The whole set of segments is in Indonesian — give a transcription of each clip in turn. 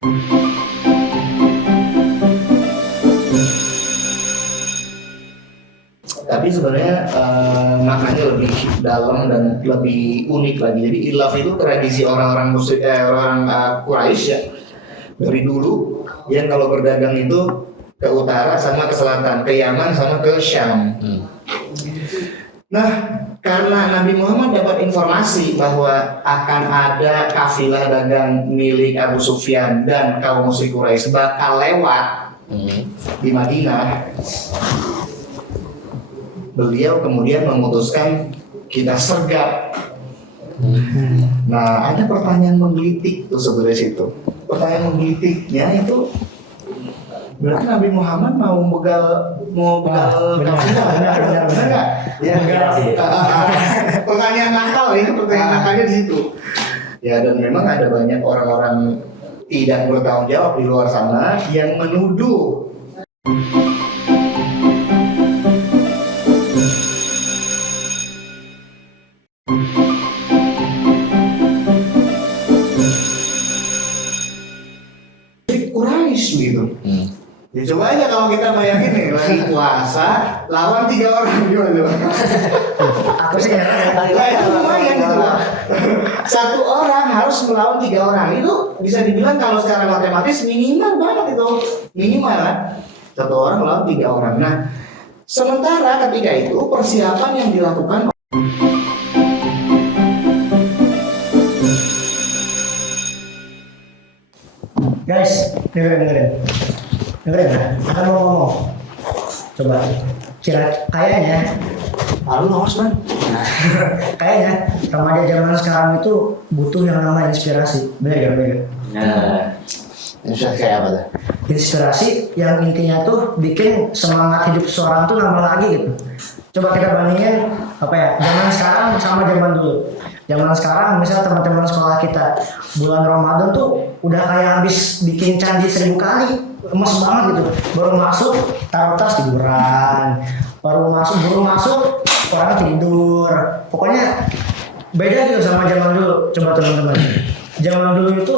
Tapi sebenarnya maknanya lebih dalam dan lebih unik lagi. Jadi ilaf itu tradisi orang-orang Muslim, orang Quraisy ya, dari dulu yang kalau berdagang itu ke utara sama ke selatan, ke Yaman sama ke Syam. Nah, karena Nabi Muhammad dapat informasi bahwa akan ada kafilah dagang milik Abu Sufyan dan kaum musyrik Quraisy bakal lewat di Madinah, beliau kemudian memutuskan kita sergap. Nah, ada pertanyaan menggelitik tuh sebenarnya situ. Pertanyaan menggelitiknya itu berarti Nabi Muhammad mau begal kafilah, benar nggak? Ya, pertanyaan nakal ya, pertanyaan nakalnya di situ. Ya, dan memang ada banyak orang-orang tidak bertanggung jawab di luar sana yang menuduh Quraisy gitu. Ya coba aja kalau kita bayangin nih lagi puasa lawan 3 orang gimana? Aku sih lumayan gitu loh. 1 orang harus melawan 3 orang itu bisa dibilang kalau secara matematis minimal banget itu, minimal kan? 1 orang melawan 3 orang. Nah, sementara ketika itu persiapan yang dilakukan guys, dengerin. Akan mau ngomong. Coba, kayaknya, lalu awas man. Kayaknya remaja zaman sekarang itu butuh yang namanya inspirasi. Bener gak? Nah, inspirasi kayak apa tuh? Inspirasi yang intinya tuh bikin semangat hidup seseorang tuh nambah lagi gitu. Coba kita bandingin apa ya, zaman sekarang sama zaman dulu. Zaman sekarang misalnya teman-teman sekolah kita bulan Ramadan tuh udah kayak habis bikin candi 1000 kali, emas banget gitu. Baru masuk taruh tas tiduran, baru masuk orang tidur. Pokoknya beda gitu sama zaman dulu. Coba teman-teman, zaman dulu itu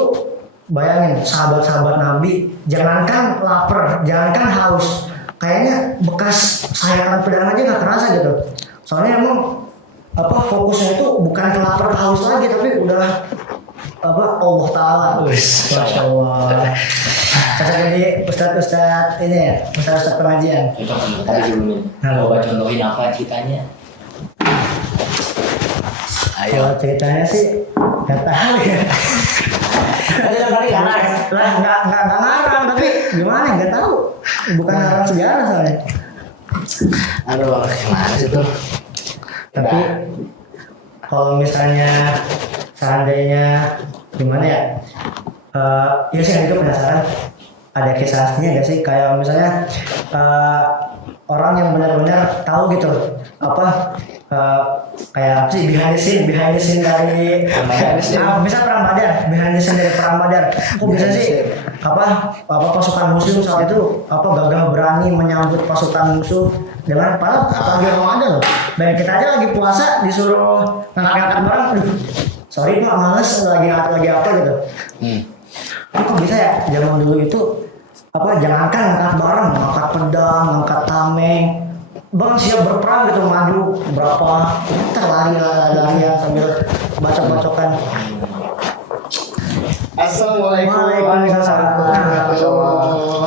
bayangin sahabat-sahabat Nabi, jangankan lapar, jangankan haus, kayaknya bekas sayatan pedang aja nggak kerasa gitu. Soalnya emang fokusnya itu bukan ke lapar haus lagi, tapi udah Allah Ta'ala. Masya Allah. Cocok jadi ustadz ini ya, ustadz pengajian. Tadi dulu coba contohin apa ceritanya. Kalau ceritanya sih nggak tahu ya. Nggak ngarang, tapi gimana nggak tahu. Bukan ngarang sejarah soalnya. Aduh, gimana sih tuh? Tapi kalau misalnya seandainya gimana ya? Ya sih juga penasaran. Ada kisah aslinya nggak sih? Kayak misalnya orang yang benar-benar tahu gitu kayak apa sih behind the scene dari bisa perang Badar, behind the scene dari perang Badar. Kok bisa sih pasukan muslim saat itu gagah berani menyambut pasukan musuh dengan pagi Ramadan loh. Dan kita aja lagi puasa disuruh ngangkat barang, sorry pak males lagi apa gitu. Kok bisa ya zaman dulu itu jangankan ngangkat barang, ngangkat pedang, ngangkat tameng, bang siap berperang gitu, maju berapa kita lari sambil bacok-bacokan. Assalamualaikum warahmatullahi wabarakatuh.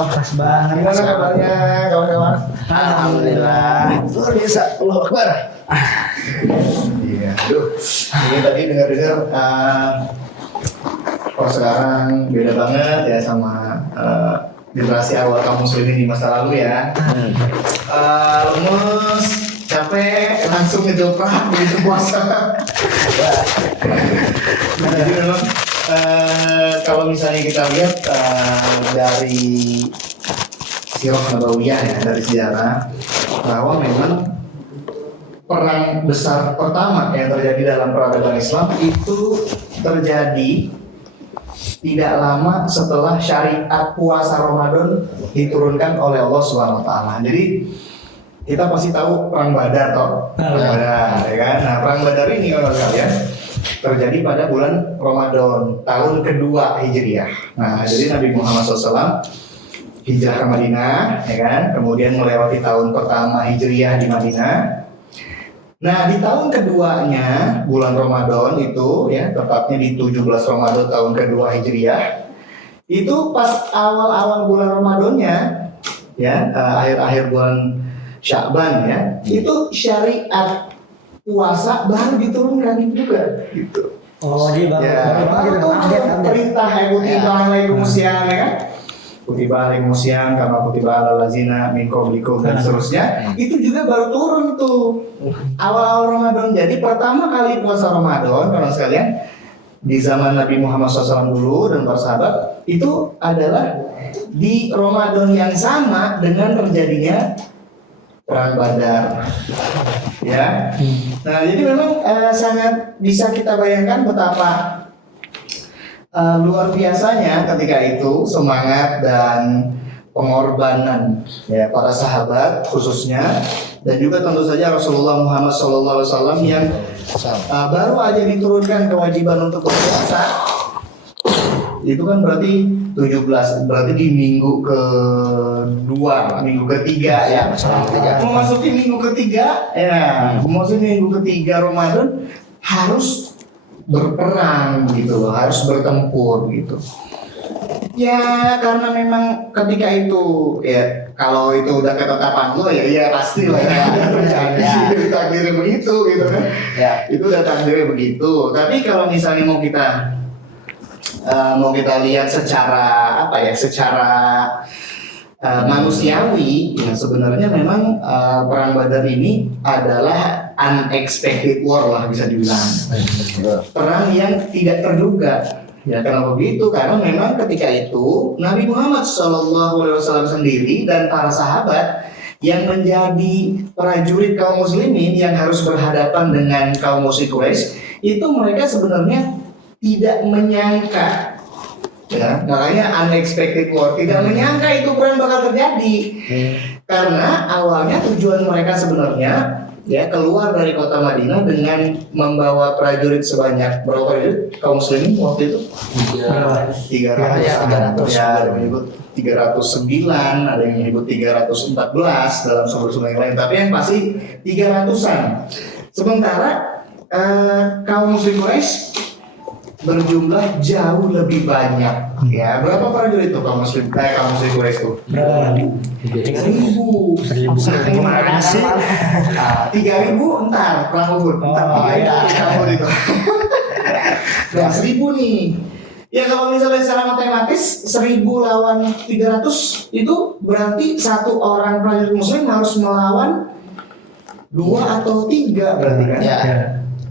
Pas banget. Gimana kabarnya kawan-kawan? Alhamdulillah. Luar biasa, Allahu Akbar. Iya, ini tadi dengar-dengar sekarang beda banget ya sama generasi awal kaum muslimin di masa lalu ya. Lemes, capek, langsung ngejoprak begitu puasa. Jadi memang kalau misalnya kita lihat dari sirah nabawiyah ya, dari sejarah, bahwa memang perang besar pertama yang terjadi dalam peradaban Islam itu terjadi tidak lama setelah syariat puasa Ramadan diturunkan oleh Allah SWT. Jadi kita pasti tahu perang Badar toh, perang Badar, ya kan? Nah perang Badar ini kalau kalian terjadi pada bulan Ramadan tahun kedua Hijriah. Nah, jadi Nabi Muhammad SAW hijrah ke Madinah, ya kan? Kemudian melewati tahun pertama Hijriah di Madinah. Nah, di tahun keduanya bulan Ramadan itu, ya, tepatnya di 17 Ramadan tahun kedua Hijriah, itu pas awal-awal bulan Ramadannya, ya, akhir-akhir bulan Sya'ban, ya, itu syariat puasa baru diturunkan juga, gitu. Oh, jadi baru Ya, baru update. perintah kutiba alaikumusiyam, ya kan? Kutiba alaikumusiyam kama kutiba alal lazina min qablikum dan seterusnya. Itu juga baru turun tuh awal-awal Ramadan. Jadi pertama kali puasa Ramadan, kalau sekalian, di zaman Nabi Muhammad SAW dulu dan para sahabat, itu adalah di Ramadan yang sama dengan terjadinya Perang Badar, ya. Nah, jadi memang sangat bisa kita bayangkan betapa luar biasanya ketika itu semangat dan pengorbanan, ya, para sahabat khususnya, dan juga tentu saja Rasulullah Muhammad SAW yang baru aja diturunkan kewajiban untuk berpuasa. Itu kan berarti 17, berarti di minggu kedua, minggu ketiga, ya. Memasuki minggu ketiga, ya. Memasuki minggu ketiga Ramadan harus berperang gitu loh, harus bertempur gitu. Ya, karena memang ketika itu, ya, kalau itu udah ketetapan lo, ya pasti lah, ya. Itu takdirnya begitu gitu kan. Ya. Itu udah takdirnya begitu. Tapi kalau misalnya mau kita lihat secara apa ya, secara manusiawi, ya sebenarnya memang perang Badar ini adalah unexpected war lah, bisa dibilang. Perang yang tidak terduga. Ya, kenapa begitu? Karena memang ketika itu Nabi Muhammad SAW sendiri dan para sahabat yang menjadi prajurit kaum muslimin yang harus berhadapan dengan kaum musyrik Quraisy, itu mereka sebenarnya tidak menyangka, ya, makanya unexpected war, tidak menyangka itu perang bakal terjadi. Karena awalnya tujuan mereka sebenarnya, ya, keluar dari kota Madinah dengan membawa prajurit sebanyak berapa prajurit kaum muslimin waktu itu? 300, ya, ada yang menyebut 309, ada yang menyebut 314 dalam sumber-sumber yang lain, tapi yang pasti 300-an. Sementara kaum muslim Quraisy berjumlah jauh lebih banyak, ya. Berapa prajurit itu kaum muslim Quraisy itu? 1.000. Gimana sih? 3.000 entar perang Uhud. Perang itu. Nah, 1.000 nih. Ya, kalau misalnya secara matematis 1.000 lawan 300 itu berarti satu orang prajurit muslim harus melawan 2 atau 3 berarti kan? Ya.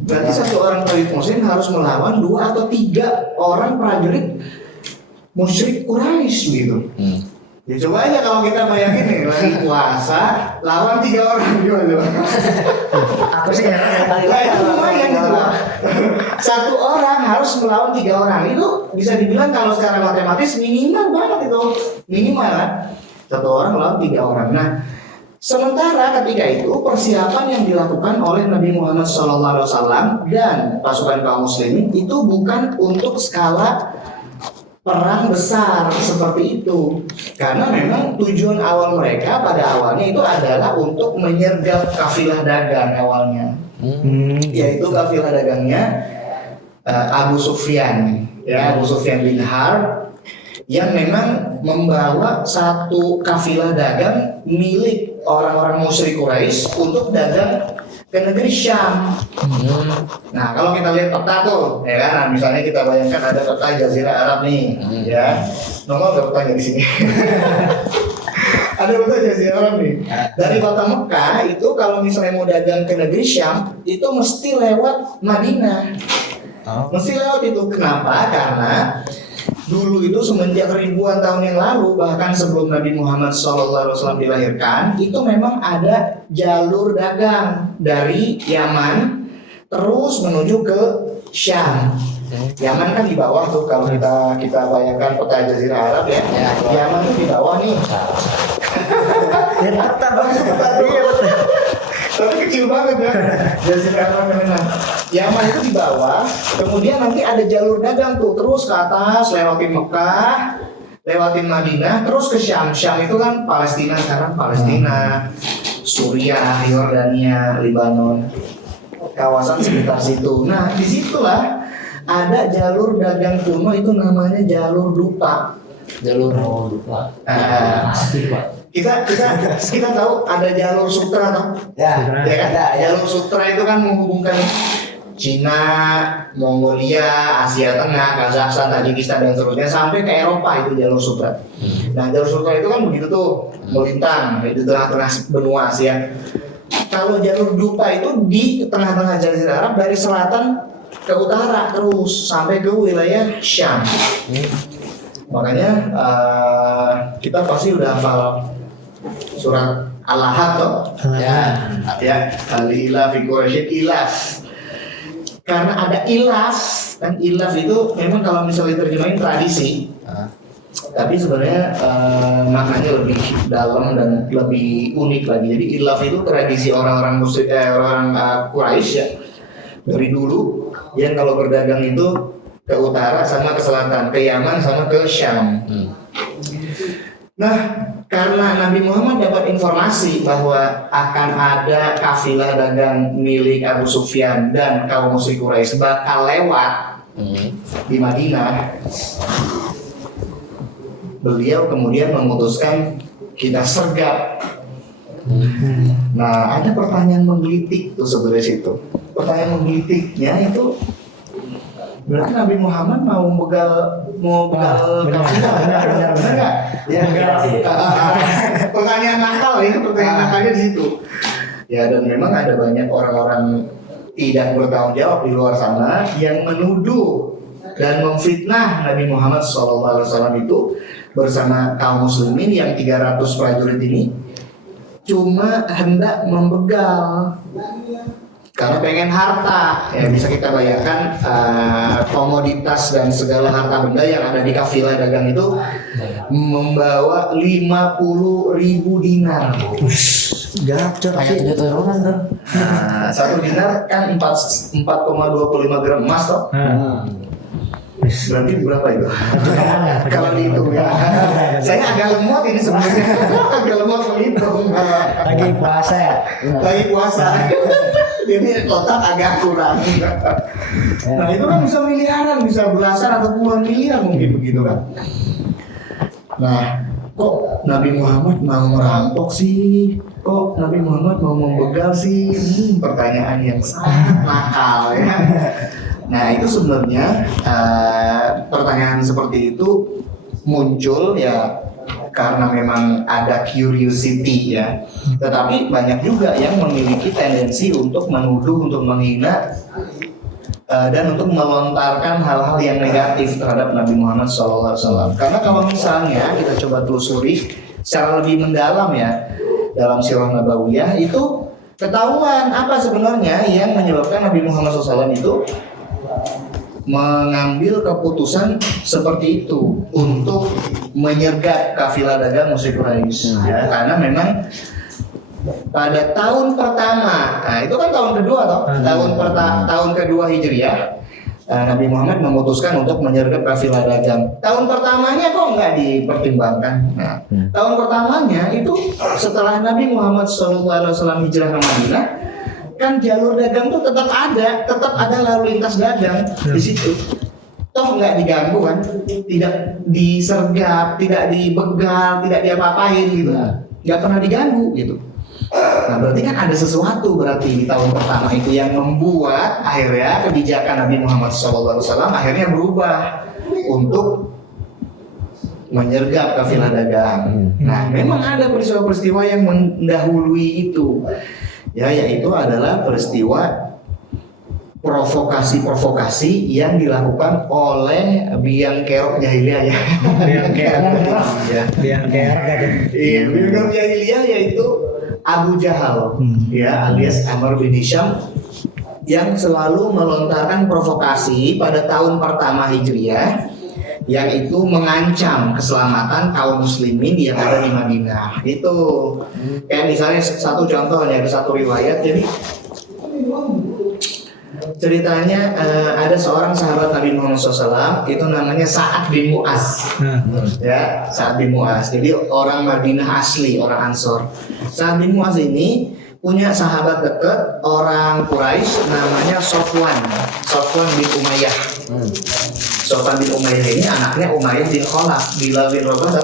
Berarti satu orang prajurit muslim harus melawan 2 atau 3 orang prajurit musyrik Quraisy gitu. Ya coba aja kalau kita bayangin nih, lagi puasa lawan 3 orang gimana? Aku sih ya. Itu lumayan gitu lah. Satu orang harus melawan 3 orang, itu bisa dibilang kalau secara matematis minimal banget itu, minimal kan? Satu orang lawan 3 orang. Nah, sementara ketika itu persiapan yang dilakukan oleh Nabi Muhammad SAW dan pasukan kaum muslimin itu bukan untuk skala perang besar seperti itu, karena memang tujuan awal mereka pada awalnya itu adalah untuk menyergap kafilah dagang awalnya, yaitu kafilah dagangnya Abu Sufyan, ya, Abu Sufyan bin Harb, yang memang membawa satu kafilah dagang milik orang-orang musyrik Quraisy untuk dagang ke negeri Syam. Nah, kalau kita lihat peta tuh, ya kan, nah, misalnya kita bayangkan ada peta Jazirah Arab nih, ya, nomor nggak petanya di sini. Ada peta Jazirah Arab nih. Dari kota Mekah itu kalau misalnya mau dagang ke negeri Syam itu mesti lewat Madinah. Mesti lewat itu. Kenapa? Karena dulu itu semenjak ribuan tahun yang lalu, bahkan sebelum Nabi Muhammad SAW dilahirkan, itu memang ada jalur dagang dari Yaman terus menuju ke Syam. Yaman kan di bawah tuh, kalau kita bayangkan peta Jazirah Arab, ya. Yaman tuh di bawah nih. Ya peta banget. Iya, betul. Tapi kecil banget ya Jazirah Arab memang. Yaman itu di bawah, kemudian nanti ada jalur dagang tuh terus ke atas lewatin Mekah, lewatin Madinah, terus ke Syam. Syam itu kan Palestina sekarang, Palestina, Suriah, Yordania, Lebanon, kawasan sekitar situ. Nah disitulah ada jalur dagang kuno itu namanya jalur dupa. Jalur lupa. Pasti Pak. Kita tahu ada jalur sutra toh? Ya kan? Jalur sutra itu kan menghubungkan Cina, Mongolia, Asia Tengah, Kazakhstan, Tajikistan dan seterusnya sampai ke Eropa itu jalur sutra. Nah jalur sutra itu kan begitu tuh melintang di tengah-tengah benua Asia. Kalau jalur dupa itu di tengah-tengah Jazirah Arab dari selatan ke utara terus sampai ke wilayah Syam. Makanya kita pasti udah hafal surat Al-Ahad toh? Ya, Al-Ilaf fi Quraisyin ilaf. Karena ada ilaf, kan ilaf itu memang kalau misalnya terjemahin tradisi. Tapi sebenarnya maknanya lebih dalam dan lebih unik lagi. Jadi ilaf itu tradisi orang-orang Quraisy ya. Dari dulu yang kalau berdagang itu ke utara sama ke selatan, ke Yaman sama ke Syam. Nah, karena Nabi Muhammad dapat informasi bahwa akan ada kafilah dagang milik Abu Sufyan dan kaum musyrik Quraisy bakal lewat di Madinah, beliau kemudian memutuskan kita sergap. Nah, ada pertanyaan menggelitik tuh sebenarnya situ. Pertanyaan menggelitiknya itu berarti Nabi Muhammad mau begal kafilah, benar nggak? Ya, pertanyaan nakal ya, pertanyaan nakalnya di situ. Ya, dan memang ada banyak orang-orang tidak bertanggung jawab di luar sana yang menuduh dan memfitnah Nabi Muhammad SAW itu bersama kaum muslimin yang 300 prajurit ini cuma hendak membegal karena pengen harta. Ya bisa kita bayangkan komoditas dan segala harta benda yang ada di kafilah dagang itu membawa 50.000 dinar. Gacor sih. Satu dinar kan 4,25 gram emas toh. Berarti berapa itu? Kalau dihitung ya. Saya agak lemot ini sebenarnya. Agak lemot menghitung. Lagi puasa ya? Lagi puasa. Jadi total agak kurang. Nah itu kan bisa miliaran, bisa belasan atau puluhan miliar mungkin begitu kan. Nah, kok Nabi Muhammad mau merampok sih? Kok Nabi Muhammad mau membegal sih? Pertanyaan yang sangat nakal ya. Nah itu sebenarnya pertanyaan seperti itu muncul ya karena memang ada curiosity ya. Tetapi banyak juga yang memiliki tendensi untuk menuduh, untuk menghina dan untuk melontarkan hal-hal yang negatif terhadap Nabi Muhammad SAW. Karena kalau misalnya kita coba telusuri secara lebih mendalam ya dalam sirah Nabawiyah itu ketahuan apa sebenarnya yang menyebabkan Nabi Muhammad SAW itu mengambil keputusan seperti itu untuk menyergap kafilah dagang musyrik Quraisy. Ya, karena memang pada tahun pertama, nah itu kan tahun kedua toh, tahun kedua Hijriah, Nabi Muhammad memutuskan untuk menyergap kafilah dagang. Tahun pertamanya kok nggak dipertimbangkan? Nah, tahun pertamanya itu setelah Nabi Muhammad SAW hijrah ke Madinah, kan jalur dagang tuh tetap ada lalu lintas dagang di situ. Toh nggak diganggu kan, tidak disergap, tidak dibegal, tidak diapa-apain gitu, nggak pernah diganggu gitu. Nah berarti kan ada sesuatu berarti di tahun pertama itu yang membuat akhirnya kebijakan Nabi Muhammad SAW akhirnya berubah untuk menyergap kafilah dagang. Nah memang ada peristiwa-peristiwa yang mendahului itu. Ya, yaitu adalah peristiwa provokasi yang dilakukan oleh biang kerok jahiliyah ya. Biang kerok aja. Iya, biang kerok jahiliyah yaitu Abu Jahal, ya alias Amr bin Hisham yang selalu melontarkan provokasi pada tahun pertama Hijriah yang itu mengancam keselamatan kaum muslimin yang ada di Madinah. Itu kayak misalnya satu contoh ya, satu riwayat. Jadi Ceritanya ada seorang sahabat Nabi Muhammad SAW itu namanya Sa'ad bin Mu'az. Ya, Sa'ad bin Mu'az. Jadi orang Madinah asli, orang Ansor. Sa'ad bin Mu'az ini punya sahabat dekat orang Quraisy namanya Sofwan bin Umayyah. Sofwan bin Umayyah ini anaknya Umayyah bin Khalaf, Bilal bin Rabah,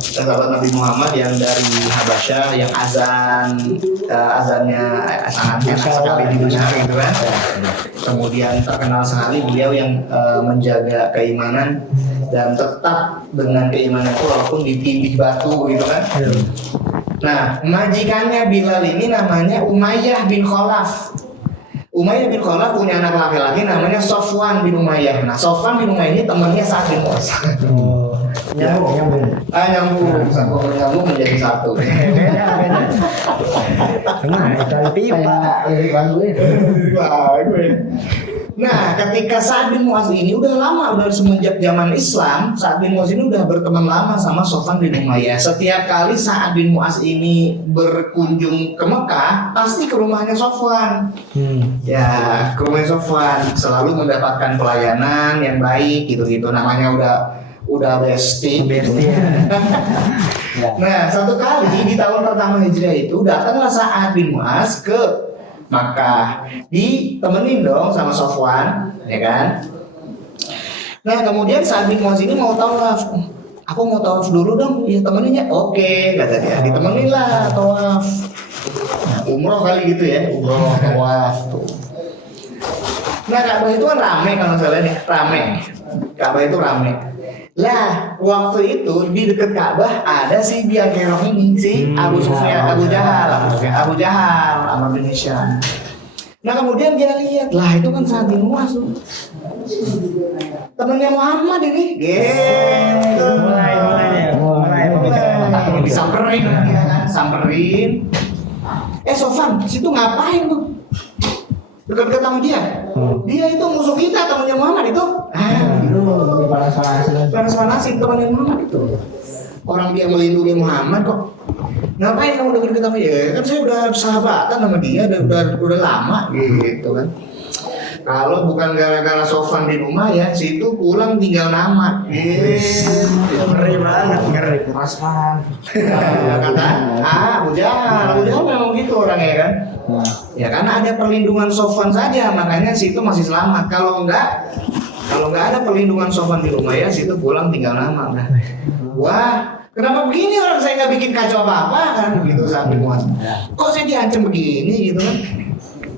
sahabat Nabi Muhammad yang dari Habasyah, yang azannya sangat enak sekali didengar gitu kan. Kemudian terkenal sekali beliau yang menjaga keimanan dan tetap dengan keimanan itu walaupun ditindih batu gitu kan. Nah, majikannya Bilal ini namanya Umayyah bin Khalaf. Umayyah bin Khalaf punya anak laki-laki namanya Sofwan bin Umayyah. Nah, Sofwan bin Umayyah ini temannya Sa'ad bin Mu'az. Nyambung. Nyambung menjadi satu. Nah, ikan pipa. Nah, ketika Sa'ad bin Mu'az ini udah lama, udah semenjak zaman Islam, Sa'ad bin Mu'az ini udah berteman lama sama Sofwan bin Umayyah. Setiap kali Sa'ad bin Mu'az ini berkunjung ke Mekah, pasti ke rumahnya Sofwan. Ya, ke rumahnya Sofwan selalu mendapatkan pelayanan yang baik gitu-gitu. Namanya udah bestie. Nah, satu kali di tahun pertama Hijriah itu datanglah Sa'ad bin Mu'az ke Makkah, ditemenin dong sama Sofwan, ya kan? Nah, kemudian Sa'ad bin Mu'az ini mau tawaf. Aku mau tawaf dulu dong, ya temeninnya. Oke, kata dia. Ditemenin lah tawaf. Nah, umroh kali gitu ya, umroh tawaf tuh. Nah, Ka'bah itu kan rame kalau salah nih, rame. Ka'bah itu rame. Lah, waktu itu di dekat Ka'bah ada si biang kerok ini, si Abu Jahal, Amr bin Hisham. Nah, kemudian dia lihat, lah itu kan Sa'ad bin Mu'az tuh. Temennya Muhammad ini, gitu. Mulai. Disamperin, ya kan? Samperin. Sofan, situ ngapain tuh? Dekat-dekat sama dia. Dia itu musuh kita, temannya Muhammad itu. Panas-panasin temannya Muhammad itu. Orang dia melindungi Muhammad kok. Ngapain kamu dekat-dekat sama dia? Kan saya udah sahabatan sama dia, udah lama gitu kan. Kalau bukan gara-gara Sofwan di rumah ya, situ pulang tinggal nama. Ngeri banget, ngeri. Perasaan. Kata Abu Jahal memang gitu orangnya kan. Ya karena ada perlindungan Sofwan saja, makanya situ masih selamat. Kalau enggak ada perlindungan Sofwan di rumah ya, situ pulang tinggal nama. Nah. Wah, kenapa begini orang saya nggak bikin kacau apa-apa kan begitu Sa'ad bin Mu'az. Kok saya diancam begini gitu kan?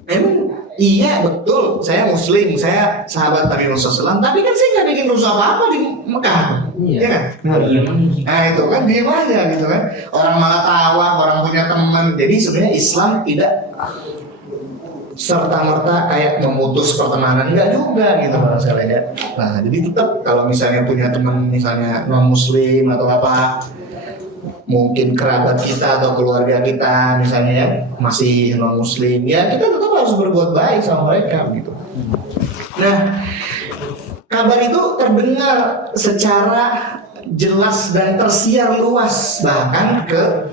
Emang iya betul, saya Muslim, saya sahabat Nabi Rasulullah SAW, tapi kan saya nggak bikin rusuh apa-apa di Mekah, ya kan? Nah itu kan diem aja gitu kan. Orang malah tawaf, orang punya teman. Jadi sebenarnya Islam tidak serta-merta kayak memutus pertemanan, enggak juga gitu kalau saya lihat. Nah jadi tetap kalau misalnya punya teman misalnya non Muslim atau apa, mungkin kerabat kita atau keluarga kita misalnya ya masih non Muslim, ya kita tetap harus berbuat baik sama mereka gitu. Nah, kabar itu terdengar secara jelas dan tersiar luas bahkan ke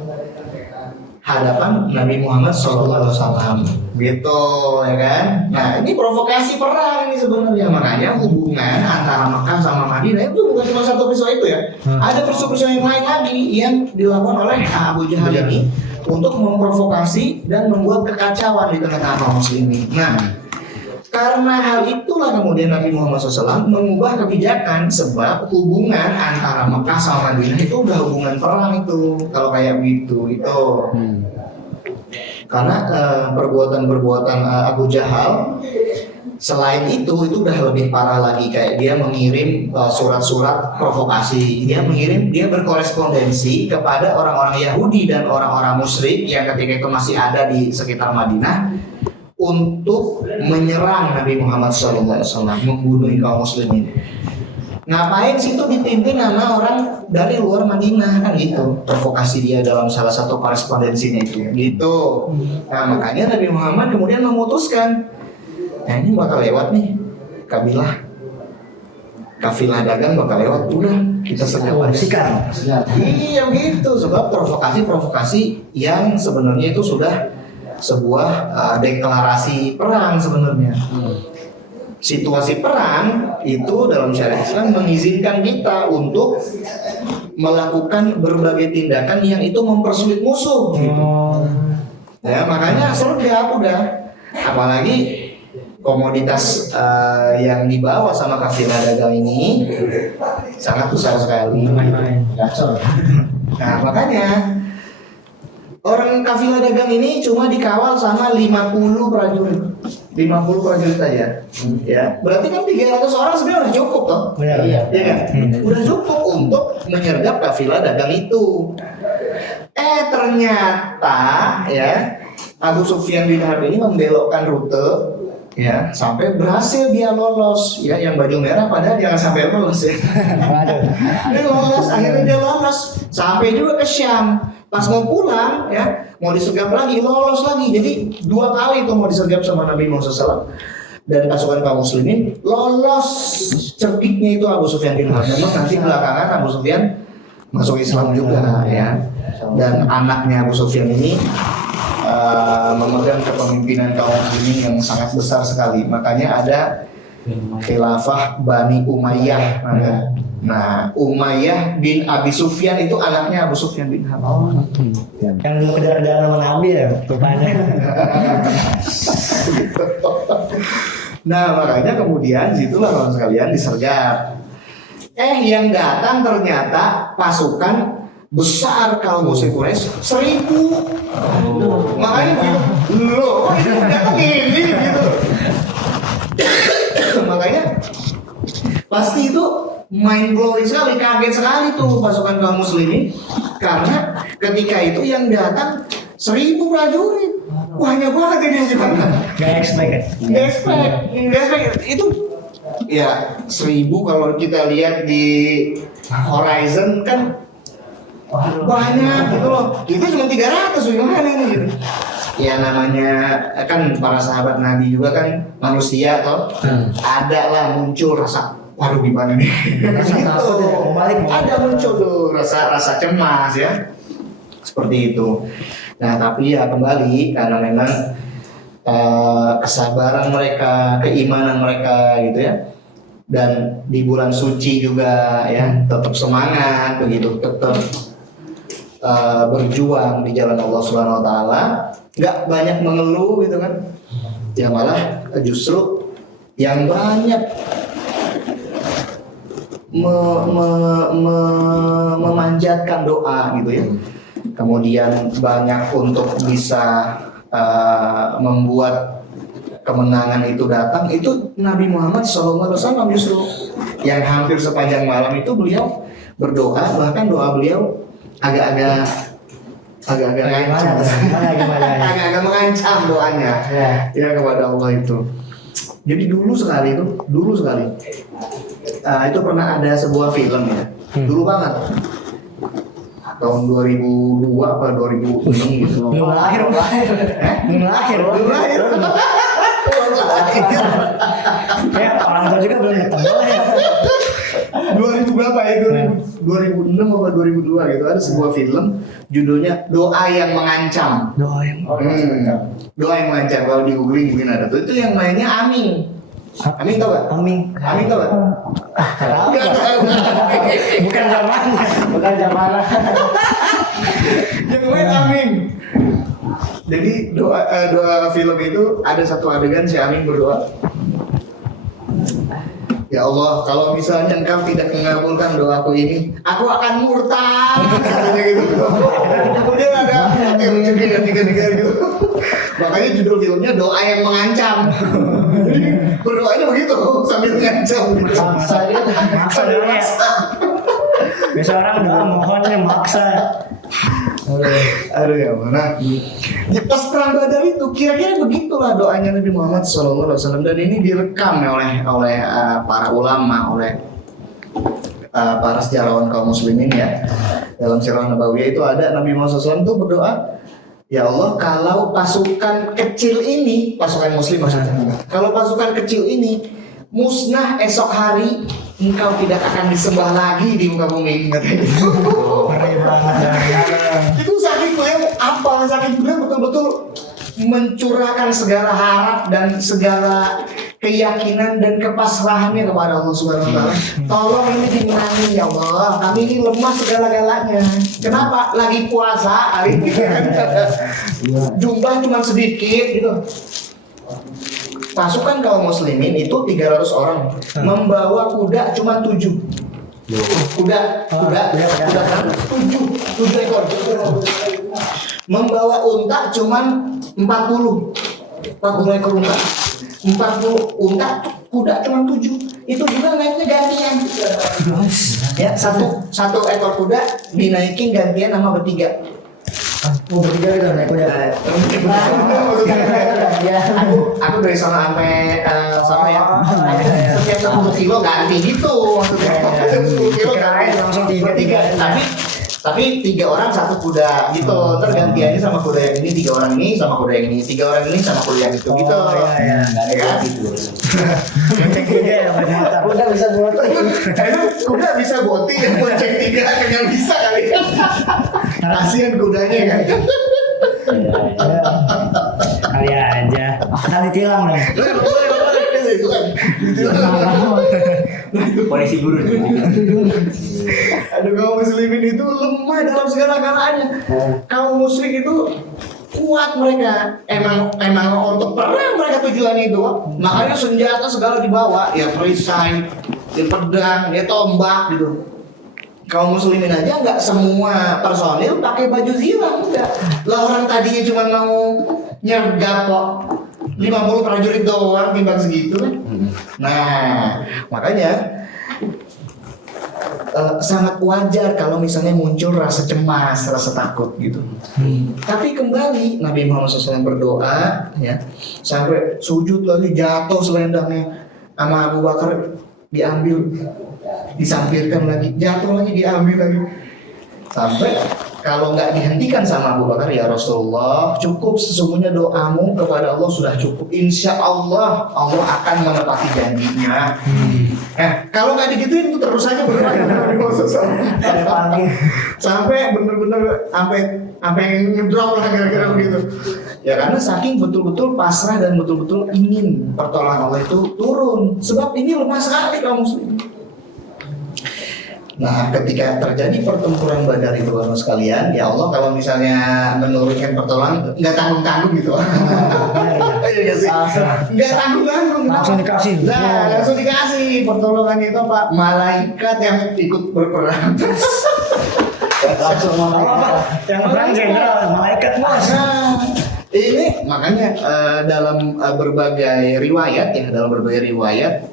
hadapan Nabi Muhammad SAW gitu ya kan. Nah ini provokasi perang ini sebenarnya, makanya hubungan antara Mekah sama Madinah itu bukan cuma satu peristiwa itu ya. Ada peristiwa yang lain lagi yang dilakukan oleh Abu Jahal ini untuk memprovokasi dan membuat kekacauan di tengah-tengah kaum muslimin. Nah karena hal itulah kemudian Nabi Muhammad SAW mengubah kebijakan, sebab hubungan antara Mekah sama Madinah itu udah hubungan perang itu kalau kayak begitu itu. Karena perbuatan-perbuatan Abu Jahal selain itu udah lebih parah lagi, kayak dia mengirim surat-surat provokasi, dia berkorespondensi kepada orang-orang Yahudi dan orang-orang musyrik yang ketika itu masih ada di sekitar Madinah untuk menyerang Nabi Muhammad SAW, membunuh kaum muslimin. Ngapain sih itu dipimpin sama orang dari luar Madinah kan gitu. Provokasi dia dalam salah satu korespondensinya itu gitu. Nah makanya Nabi Muhammad kemudian memutuskan, nah ini bakal lewat nih kafilah dagang bakal lewat, udah kita sikat. Iya gitu, sebab provokasi yang sebenarnya itu sudah sebuah deklarasi perang sebenarnya. Situasi perang itu dalam syariat Islam mengizinkan kita untuk melakukan berbagai tindakan yang itu mempersulit musuh. Gitu. Ya, makanya sergap udah. Apalagi komoditas yang dibawa sama kafilah dagang ini sangat besar sekali. Nah, makanya orang kafilah dagang ini cuma dikawal sama 50 prajurit. 50 prajurit aja. Ya, berarti kan 300 orang sebenarnya udah cukup toh? Benar. Iya. Ya kan? Udah cukup untuk menyergap kafilah dagang itu. Ternyata ya Abu Sufyan bin Harb ini membelokkan rute ya sampai berhasil dia lolos ya, yang baju merah padahal jangan sampai lolos ya. Dia lolos, akhirnya dia lolos sampai juga ke Syam. Pas mau pulang ya, mau disergap lagi, lolos lagi. Jadi 2 kali itu mau disergap sama Nabi Muhammad SAW dan pasukan kaum muslimin, lolos cerpiknya itu Abu Sufyan bin Harb. Memang nanti belakangan Abu Sufyan masuk Islam juga ya. Dan anaknya Abu Sufyan ini memegang kepemimpinan kaum muslimin yang sangat besar sekali. Makanya ada khilafah Bani Umayyah. Nah, Umayyah bin Abi Sufyan itu anaknya Abu Sufyan bin Harb. Yang dulu kejar-kejar sama Nabi ya, rupanya. Nah, makanya kemudian situlah orang sekalian disergap. Yang datang ternyata pasukan besar kaum musyrik Quraisy 1000. Makanya begitu, loh, kok ini datang ini gitu. Makanya pasti itu mind blowing sekali, kaget sekali tuh pasukan kaum muslimin karena ketika itu yang datang 1000 prajurit. Banyak banget ini yang kita Gak expect. itu ya 1000 kalau kita lihat di horizon kan banyak gitu loh. Itu cuma 300 gimana ini gitu. Ya namanya kan para sahabat Nabi juga kan manusia toh. Ada lah muncul rasa waduh gimana nih. Gitu. Ada muncul tuh rasa cemas ya. Seperti itu. Nah, tapi ya kembali karena memang kesabaran mereka, keimanan mereka gitu ya. Dan di bulan suci juga ya, tetap semangat begitu, tetap berjuang di jalan Allah Subhanahu wa taala, enggak banyak mengeluh gitu kan. Ya malah justru yang banyak memanjatkan doa gitu ya. Kemudian banyak untuk bisa membuat kemenangan itu datang. Itu Nabi Muhammad SAW justru yang hampir sepanjang malam itu beliau berdoa, bahkan doa beliau agak-agak mengancam, agak-agak mengancam doanya ya kepada Allah itu. Jadi dulu sekali itu pernah ada sebuah film ya, dulu banget. Tahun 2002 apa 2006 gitu. Belum lahir. Ya, orang tua juga belum ketemu ya. 2000 berapa ya? 2006 apa 2002 gitu, ada sebuah film judulnya Doa yang Mengancam. Doa yang mengancam. Kalau di googling mungkin ada tuh. Itu yang mainnya Aming. Aming tau gak? Aming tau gak? Bukan zamannya. Yang main Aming. Jadi doa film itu ada satu adegan si Aming berdoa, ya Allah, kalau misalnya Engkau tidak mengabulkan doaku ini, aku akan murtad, katanya gitu. Kemudian ada tiga gitu. Makanya judul filmnya Doa yang Mengancam. Jadi berdoanya begitu sambil mengancam. Maksa. Biasa orang doa mohonnya maksa. Aduh ya mana? Ya, pas perang Badar itu kira-kira begitulah doanya Nabi Muhammad SAW, dan ini direkam oleh para ulama, oleh para sejarawan kaum muslimin ya. Dalam Sirah Nabawiyah itu ada Nabi Muhammad SAW itu berdoa, ya Allah, kalau pasukan kecil ini, pasukan muslim maksudnya, kalau pasukan kecil ini musnah esok hari, Engkau tidak akan disembah lagi di muka bumi. Itu saking beliau betul-betul mencurahkan segala harap dan segala keyakinan dan kepasrahannya kepada Allah Subhanahu wa taala. Tolong ini dimenangin ya Allah. Kami ini lemah segala-galanya. Kenapa? Lagi puasa hari ini kan. Jumlah cuma sedikit gitu. Pasukan kaum muslimin itu 300 orang, membawa kuda cuma 7. Kuda kan 7 ekor. Membawa unta cuman 40 ekor unta. 40 unta, kuda cuma 7. Itu juga naiknya gantian. Ya, satu ekor kuda dinaikin gantian sama bertiga. Bertiga gitu naik kuda. Aku dari sana sampai sana ya. Setiap 10 kilo ganti gitu maksudnya. 10 kilo ganti Langsung tiga. Tapi 3 orang 1 kuda gitu. Ntar gantiannya sama kuda yang ini, 3 orang ini sama kuda yang ini, 3 orang ini sama kuda yang itu gitu. Iya. Nggak ada gitu. Bonceng 3 ya ternyata. Kuda bisa buat. Kuda bisa boting, bonceng 3 kan bisa kali. Kasihan kudanya kan. Kali aja. Akan ditilang nih. Polisi guru. Aduh, kaum muslimin itu lemah dalam segala-galanya. Kaum musyrik itu kuat mereka. Emang untuk perang mereka tujuan itu. Makanya senjata segala dibawa, ya perisai, ya pedang, ya tombak gitu. Kaum muslimin aja nggak semua personil pakai baju zirah, enggak. Lah orang tadinya cuma mau nyergap kok. 50 prajurit doang timbang segitu kan. Nah, makanya sangat wajar kalau misalnya muncul rasa cemas, rasa takut gitu. Tapi kembali Nabi Muhammad SAW berdoa ya, sampai sujud lagi jatuh selendangnya sama Abu Bakar diambil, disampirkan lagi, jatuh lagi diambil lagi. Sampai kalau nggak dihentikan sama Abu Bakar, ya Rasulullah, cukup sesungguhnya doamu kepada Allah sudah cukup. Insya Allah Allah akan menepati janjinya. Kalau nggak digituin itu terus aja berdoa. Sampai bener-bener sampai ngedrop lah kira-kira begitu. Ya karena saking betul-betul pasrah dan betul-betul ingin pertolongan Allah itu turun. Sebab ini lemah sekali kaum muslim. Nah, ketika terjadi pertempuran Badar itu kawan sekalian, ya Allah kalau misalnya menurunkan pertolongan nggak tanggung-tanggung gitu. Iya sih. Nggak tanggung-tanggung. Langsung dikasih. Nah, langsung dikasih pertolongan itu Pak. Malaikat yang ikut berperang. Langsung malaikat. Yang perang jenderal, malaikat bos. Nah, ini makanya dalam berbagai riwayat ya, dalam berbagai riwayat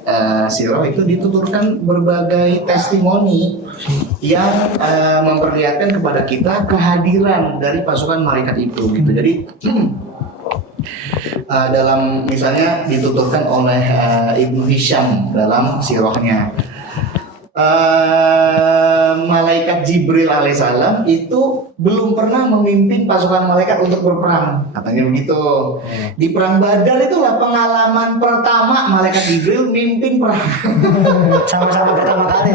sirah itu dituturkan berbagai testimoni yang memperlihatkan kepada kita kehadiran dari pasukan malaikat itu gitu. Jadi dalam misalnya dituturkan oleh Ibnu Hisham dalam sirahnya, malaikat Jibril alaihissalam itu belum pernah memimpin pasukan malaikat untuk berperang, katanya begitu. Di perang Badar itulah pengalaman pertama malaikat Jibril mimpin perang. Sama-sama pertama kali.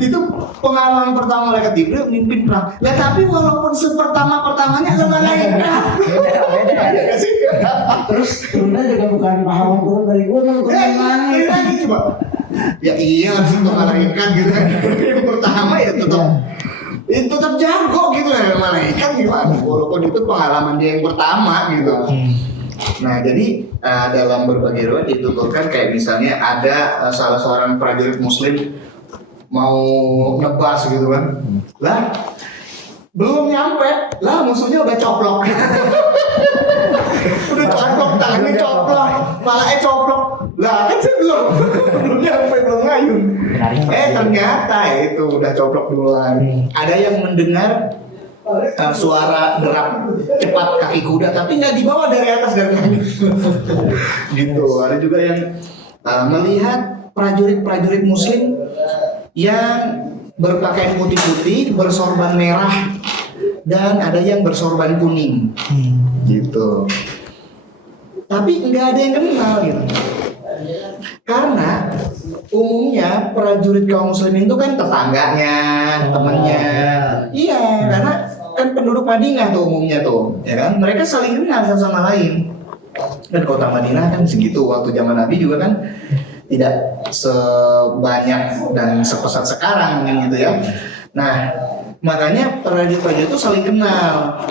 Itu pengalaman pertama malaikat Jibril mimpin perang. Ya tapi walaupun sepertama-pertamanya ada malaikat. Beda. Terus turunnya juga bukan pahlawan turun dari gunung, turun dari langit. Lagi coba. Ya iya harus itu malaikat gitu kan. Yang pertama ya tetap jago gitu ya malaikat gimana. Walaupun itu pengalaman dia yang pertama gitu. Nah jadi dalam berbagai riwayat dituturkan kayak misalnya ada salah seorang prajurit muslim mau nebas gitu kan. Lah belum nyampe, lah musuhnya udah coplok. Udah coplok, tangannya coplok, palanya coplok. Lah kan saya belum nyampe, belum ngayun. Ternyata itu udah coplok duluan. Ada yang mendengar suara derap cepat kaki kuda, tapi nggak dibawa dari atas dari langit. Gitu. Ada juga yang melihat prajurit-prajurit muslim yang berpakaian putih-putih, bersorban merah, dan ada yang bersorban kuning, gitu. Tapi nggak ada yang kenal gitu. Karena umumnya prajurit kaum muslimin itu kan tetangganya, temannya. Iya, karena kan penduduk Madinah tuh umumnya tuh, ya kan? Mereka saling kenal satu sama lain. Dan kota Madinah kan segitu waktu zaman Nabi juga kan tidak sebanyak dan sepesat sekarang mungkin gitu ya. Nah, makanya prajurit-prajurit itu saling kenal.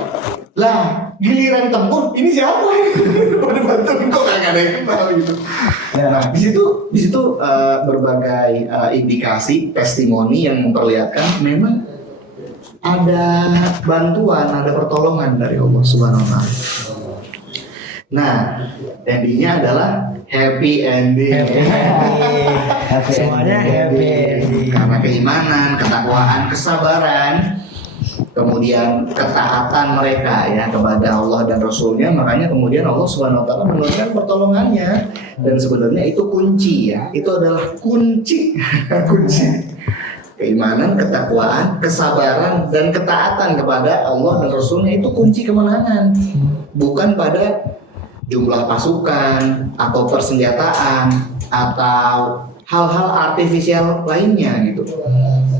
Lah, giliran tempur ini siapa? Pada bantuin kok nggak ada yang kenal gitu. Nah, di situ berbagai indikasi testimoni yang memperlihatkan memang ada bantuan, ada pertolongan dari Allah Subhanahu wa taala. Nah, endingnya adalah happy ending. Semuanya happy ending. Karena keimanan, ketakwaan, kesabaran, kemudian ketaatan mereka ya kepada Allah dan Rasulnya, makanya kemudian Allah Subhanahu wa taala menurunkan pertolongannya. Dan sebenarnya itu kunci ya, itu adalah kunci kunci keimanan, ketakwaan, kesabaran dan ketaatan kepada Allah dan Rasulnya itu kunci kemenangan, bukan pada jumlah pasukan atau persenjataan atau hal-hal artifisial lainnya gitu.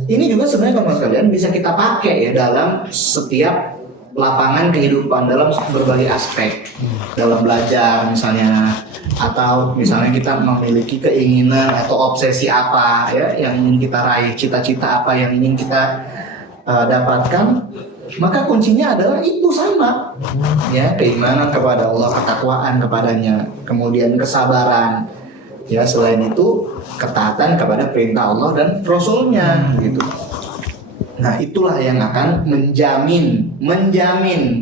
Ini juga sebenarnya teman sekalian bisa kita pakai ya dalam setiap lapangan kehidupan, dalam berbagai aspek, dalam belajar misalnya, atau misalnya kita memiliki keinginan atau obsesi apa ya yang ingin kita raih, cita-cita apa yang ingin kita dapatkan, maka kuncinya adalah itu sama ya, keimanan kepada Allah, ketakwaan kepadanya, kemudian kesabaran ya, selain itu ketaatan kepada perintah Allah dan Rasulnya gitu. Nah, itulah yang akan menjamin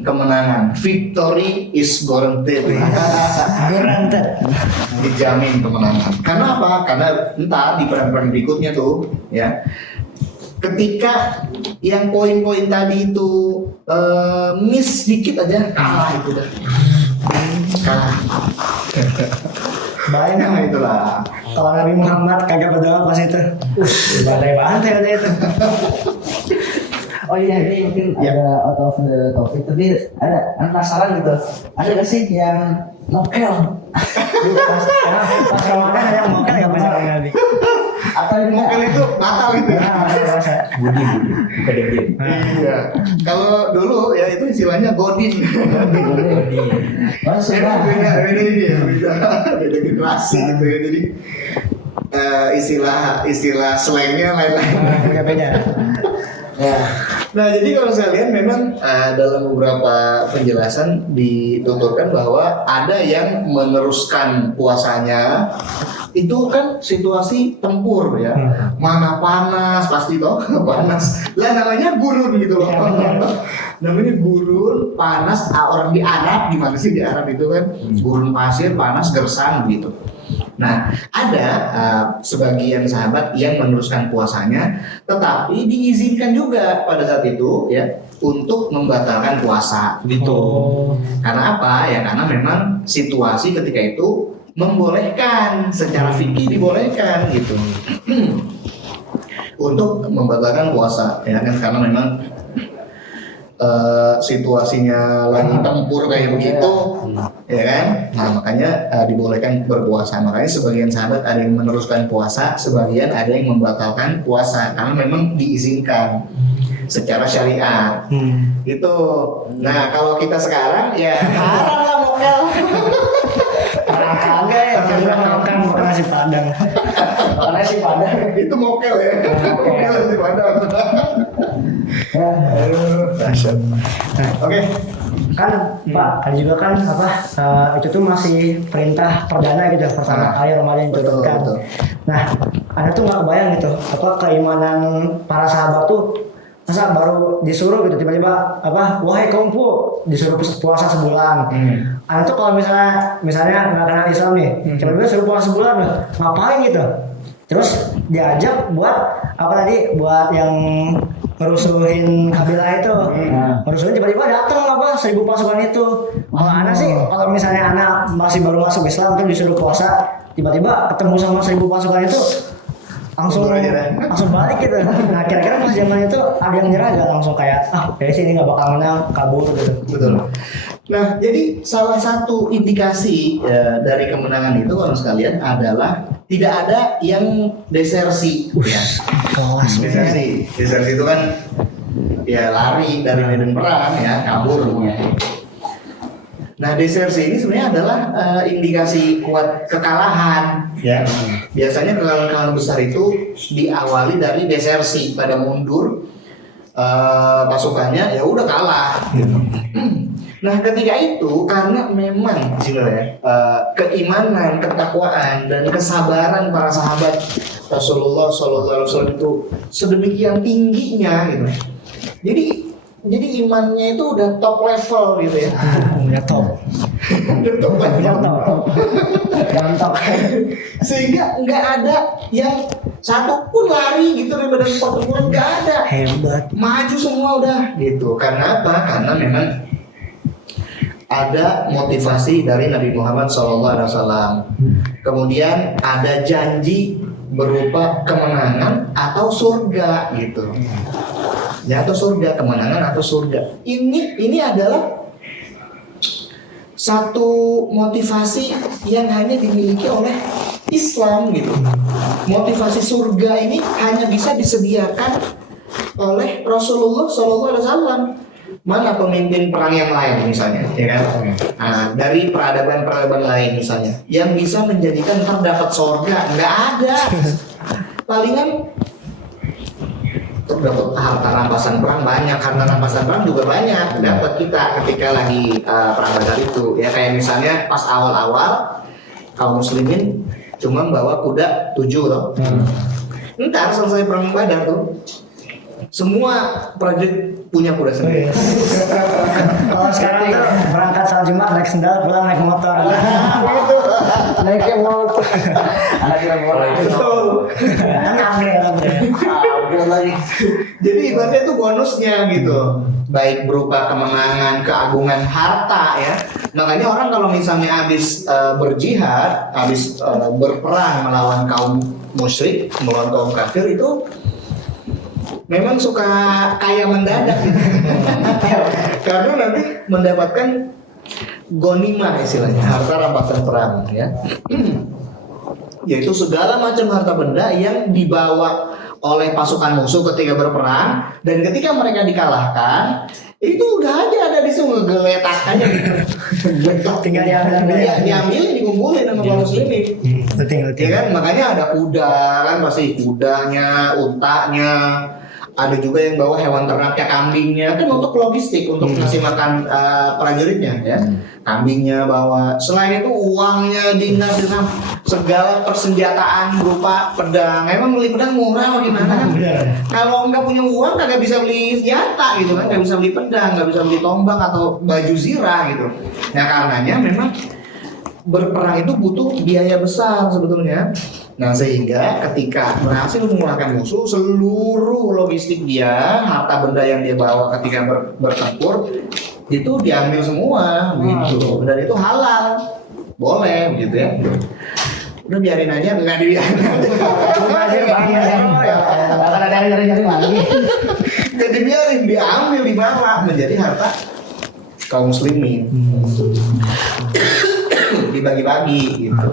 kemenangan. Victory is guaranteed. Dijamin kemenangan. Karena apa? Karena entah di perang-perang berikutnya tuh ya, ketika yang poin-poin tadi itu miss dikit aja, kalah itu dah. Kalah. Banyak Nah, itulah. kalau Nabi Muhammad kagak berdoa pas itu. Bantai itu. Oh iya, ini mungkin Ya. ada out of the topic, tapi ada penasaran gitu. Ada gak sih yang novel? Pas Ramadan ada yang mokel ya pas Nabi. Atau ini Mokel itu batal gitu ya. Budi, bukan Dedi. Iya. Kalau dulu ya itu istilahnya godin. Budi. Masuk lah. Beda generasi gitu ya. Jadi istilah slangnya lain-lain. Beda. Ya. Nah, jadi kalau saya lihat memang dalam beberapa penjelasan dituturkan bahwa ada yang meneruskan puasanya itu kan situasi tempur ya, mana panas pasti toh panas lah, namanya gurun gitu loh. Namanya gurun panas, orang di Arab gimana sih, di Arab itu kan gurun pasir panas gersang gitu. Nah, ada sebagian sahabat yang meneruskan puasanya, tetapi diizinkan juga pada saat itu ya untuk membatalkan puasa gitu. Karena apa? Ya karena memang situasi ketika itu membolehkan, secara fikih dibolehkan gitu untuk membatalkan puasa ya kan, karena memang situasinya lagi tempur kayak begitu ya kan. Nah, makanya dibolehkan berpuasa. Makanya sebagian sahabat ada yang meneruskan puasa, sebagian ada yang membatalkan puasa karena memang diizinkan secara syariat gitu. Nah, kalau kita sekarang ya haram lah mokel. Kagak ya, kita makan nasi padang. Nasi padang. Itu mokel ya. Mokel nasi padang. Dahsyat. Oke. Kan Pak, kan juga kan apa itu tuh masih perintah perdana gitu, pertama kali Ramadan diturunkan. Betul. Nah, Anda tuh nggak kebayang gitu apa keimanan para sahabat tuh, masa baru disuruh gitu tiba-tiba apa, wahai kaumku, disuruh puasa sebulan. Anda tuh kalau misalnya nggak kenal Islam nih, tiba-tiba suruh puasa sebulan, ngapain gitu? Terus diajak buat apa tadi, buat yang ngerusuhin kabilah itu, ngerusuhin tiba-tiba datang apa 1000 pasukan itu. Kalau anak sih, kalau misalnya anak masih baru masuk Islam tuh disuruh puasa, tiba-tiba ketemu sama 1000 pasukan itu, langsung balik gitu. Nah, kira-kira pas zaman itu ada yang nyerah gak langsung kayak kayak sini nggak bakal menang, kabur gitu. Betul. Nah, jadi salah satu indikasi dari kemenangan itu kalau sekalian adalah tidak ada yang desersi. Ya. Desersi itu kan ya lari dari medan perang ya, kabur semuanya. Nah, desersi ini sebenarnya adalah indikasi kuat kekalahan ya. Biasanya kekalahan besar itu diawali dari desersi, pada mundur pasukannya ya udah kalah gitu. Nah, ketika itu karena memang sebenarnya keimanan, ketakwaan dan kesabaran para sahabat Rasulullah SAW itu sedemikian tingginya gitu. Jadi imannya itu udah top level gitu ya. Udah top. Udah top level. Mantap. Sehingga nggak ada yang satu pun lari gitu dari badan pertempuran, nggak ada. Hebat. Maju semua udah gitu. Karena apa? Karena memang ada motivasi dari Nabi Muhammad SAW. Kemudian ada janji berupa kemenangan atau surga gitu. Ya, atau surga, kemenangan atau surga. Ini adalah satu motivasi yang hanya dimiliki oleh Islam gitu. Motivasi surga ini hanya bisa disediakan oleh Rasulullah SAW. Mana pemimpin perang yang lain misalnya, ya kan? Nah, dari peradaban-peradaban lain misalnya, yang bisa menjadikan terdapat surga, nggak ada. Palingan dapat harta rampasan perang banyak, harta rampasan perang juga banyak dapat kita ketika lagi perang Badar itu ya. Kayak misalnya pas awal-awal kaum muslimin cuma bawa kuda 7 loh. Ntar selesai perang Badar tuh semua prajurit punya kuda sendiri. Kalau sekarang tuh berangkat sholat Jumat naik sendal, pulang naik motor. Gitu. Naik motor. Anak kita bola itu. Ambil lagi. Jadi ibaratnya itu bonusnya gitu, baik berupa kemenangan, keagungan, harta ya. Makanya orang kalau misalnya habis berjihad, habis berperang melawan kaum musyrik, melawan kaum kafir itu memang suka kaya mendadak gitu. Karena nanti mendapatkan gonimah istilahnya, harta rampasan perang ya. Yaitu segala macam harta benda yang dibawa oleh pasukan musuh ketika berperang, dan ketika mereka dikalahkan itu udah aja ada di sini, ngegeletak aja gitu. Tinggal diambil, dikumpulin sama kaum muslimin. Ya kan, makanya ada kuda kan, pasti kudanya, untanya. Ada juga yang bawa hewan ternaknya, kambingnya kan untuk logistik, untuk ngasih makan prajuritnya ya. Kambingnya bawa. Selain itu uangnya dinas, segala persenjataan berupa pedang. Emang beli pedang murah apa gimana kan? Kalau nggak punya uang kagak bisa beli senjata gitu kan, nggak bisa beli pedang, nggak bisa beli tombak atau baju zirah gitu. Nah, karenanya memang berperang itu butuh biaya besar sebetulnya. Nah, sehingga ketika berhasil mengalahkan musuh, seluruh logistik dia, harta benda yang dia bawa ketika bertempur itu diambil semua gitu. Dan itu halal, boleh gitu ya. Udah biarin aja, nggak dibiarin Akan ada yang nyari-nyari lagi. nggak dibiarin, diambil, dibawa menjadi harta kaum muslimin. Dibagi-bagi gitu,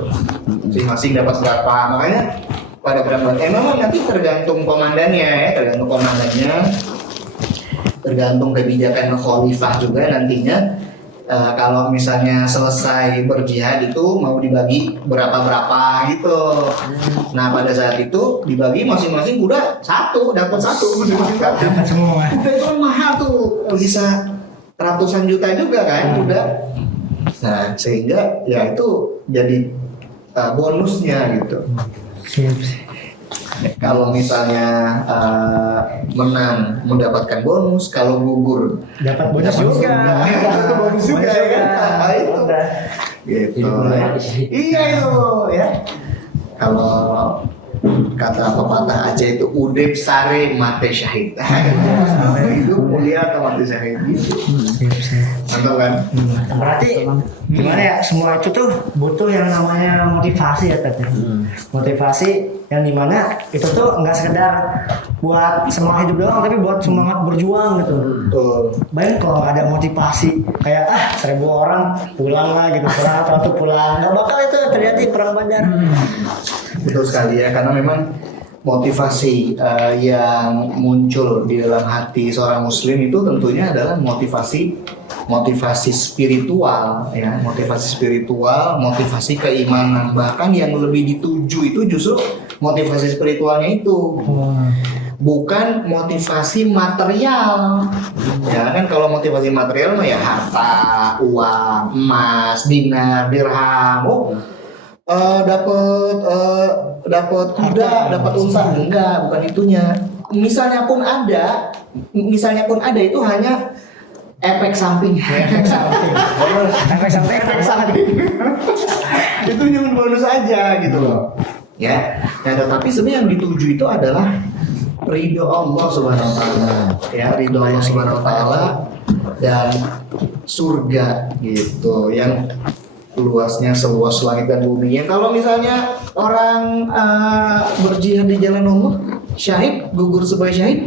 masing-masing dapat berapa. Makanya pada perang memang nanti tergantung komandannya ya, tergantung kebijakan khalifah juga nantinya. Kalau misalnya selesai berjihad itu mau dibagi berapa gitu. Nah, pada saat itu dibagi masing-masing kuda dapat satu masing-masing satu. Dapat semua. Kuda itu kan mahal tuh, bisa ratusan juta juga kan kuda. Nah, sehingga ya itu jadi bonusnya gitu. Kalau misalnya menang mendapatkan bonus, kalau gugur Dapat bonus juga. bonus juga ya kan? Nah, itu gitu. Iya itu ya. Kalau kata pepatah Aceh itu udep sare mate syahid. Hidup mulia atau mati syahid gitu. Mantap kan? Berarti gimana ya, semua itu tuh butuh yang namanya motivasi ya Tete. Motivasi yang dimana itu tuh nggak sekedar buat semangat hidup doang, tapi buat semangat berjuang gitu. Betul. Bayangin kalau nggak ada motivasi, kayak 1000 orang pulang lah gitu, pulang, nggak bakal itu terjadi perang Badar. Betul sekali ya, karena memang motivasi yang muncul di dalam hati seorang muslim itu tentunya adalah motivasi spiritual ya, motivasi spiritual, motivasi keimanan. Bahkan yang lebih dituju itu justru motivasi spiritualnya itu, bukan motivasi material. Ya kan, kalau motivasi material mah ya harta, uang, emas, dinar, dirham. Dapat kuda, dapat unta, enggak, bukan itunya. Misalnya pun ada itu hanya efek samping. Efek samping. Itu cuma bonus aja gitu loh. Ya. Nah, tetapi sebenarnya yang dituju itu adalah ridho Allah Subhanahu wa taala. Ya, ridho Allah Subhanahu wa taala dan surga gitu, yang luasnya seluas langit dan bumi. Ya, kalau misalnya orang berjihad di jalan Allah, syahid, gugur sebagai syahid,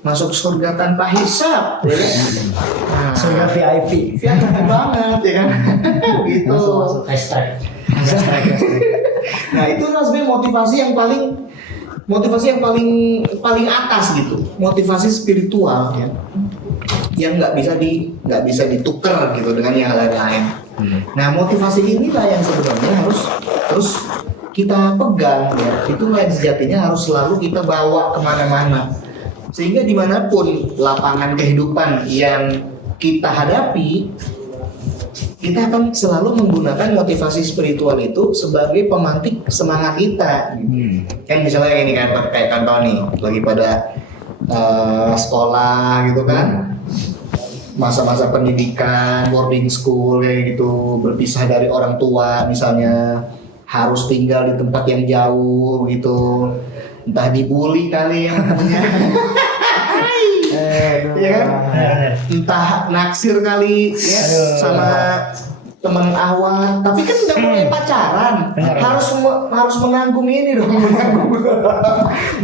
masuk surga tanpa hisab, ya kan? Nah, Surga VIP. VIP banget ya kan? Gitu. Masuk hashtag. Nah, itu sebenarnya motivasi yang paling atas gitu, motivasi spiritual ya, yang nggak bisa ditukar gitu dengan yang lain-lain. Nah, motivasi inilah yang sebenarnya harus terus kita pegang ya. Itulah yang sejatinya harus selalu kita bawa kemana-mana, sehingga dimanapun lapangan kehidupan yang kita hadapi, kita akan selalu menggunakan motivasi spiritual itu sebagai pemantik semangat kita. Kan misalnya ini kan kayak contoh nih, lagi pada sekolah gitu kan, masa-masa pendidikan, boarding school kayak gitu, berpisah dari orang tua misalnya, harus tinggal di tempat yang jauh gitu, entah dibully kali yang punya. Ya kan? Entah naksir kali ya sama teman awal, tapi kan udah mulai pacaran, harus menanggung ini dong,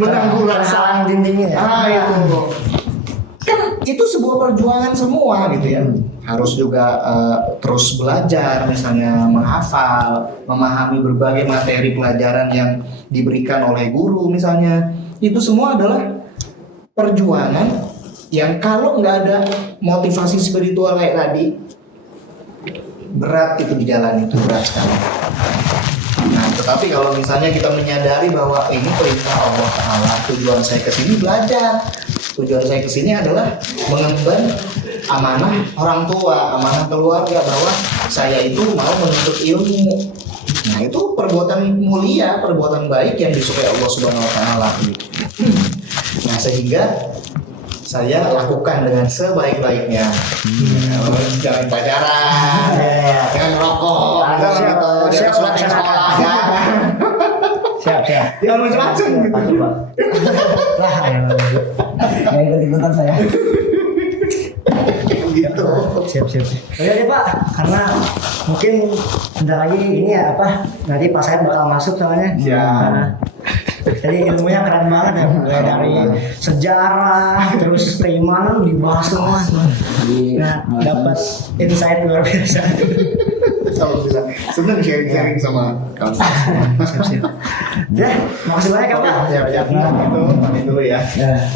menanggung rasa dindingnya ya. itu kan itu sebuah perjuangan semua gitu ya. Harus juga terus belajar, misalnya menghafal, memahami berbagai materi pelajaran yang diberikan oleh guru misalnya. Itu semua adalah perjuangan yang kalau nggak ada motivasi spiritual kayak tadi, berat itu di jalan, itu berat sekali. Nah, tetapi kalau misalnya kita menyadari bahwa ini perintah Allah Ta'ala, tujuan saya kesini belajar, tujuan saya kesini adalah mengemban amanah orang tua, amanah keluarga, bahwa saya itu mau menuntut ilmu. Nah, itu perbuatan mulia, perbuatan baik yang disukai Allah Subhanahu Wa Ta'ala. Nah, sehingga saya lakukan dengan sebaik-baiknya. Jangan pacaran, jangan merokok, jangan surat sekolah, Siap. jangan macam-macam gitu. Lah, Nggak ikut-ikutan saya. Gitu. siap. Oke deh Pak, karena mungkin bentar lagi ini ya nanti Pak Said bakal masuk soalnya. Ya. Jadi ilmunya keren banget ya, mulai dari sejarah terus keimanan dibahas semua. Nah, dapat insight luar biasa. Kalau bisa, senang sharing sama kamu. Siap. Ya, makasih banyak ya Pak. Ya, itu dulu ya. Ya,